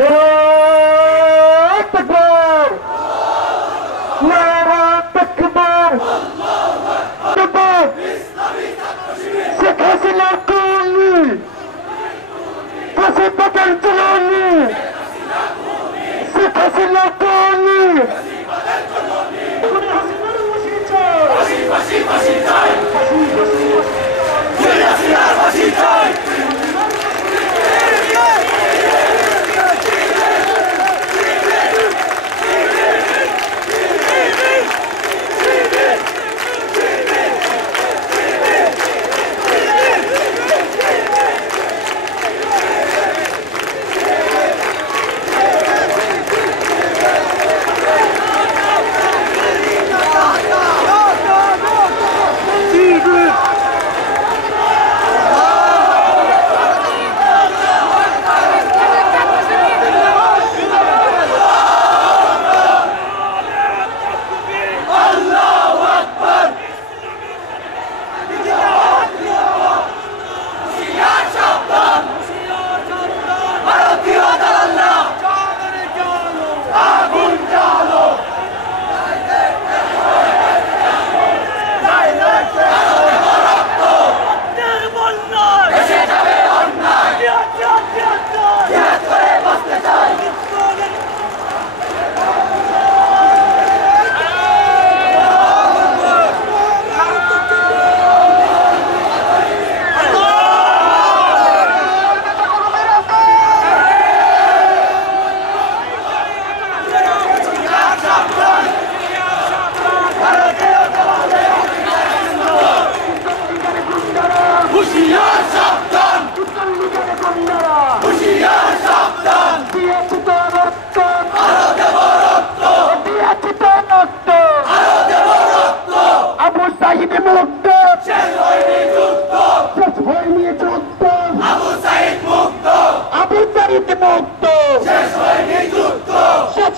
নারায়ে তাকবীর, নারায়ে তাকবীর, তাকবীর। শেখ হাসিনার কর্মী, ফাঁসিবাদের জননী, শেখ হাসিনার কর্মী। আবু সাঈদ মুক্ত, শেষ হয়নি যুদ্ধ, শেষ হয়নি যুদ্ধ। আবু সাঈদ মুক্ত, আবু সাঈদ মুক্ত, শেষ হয়নি যুদ্ধ, শেষ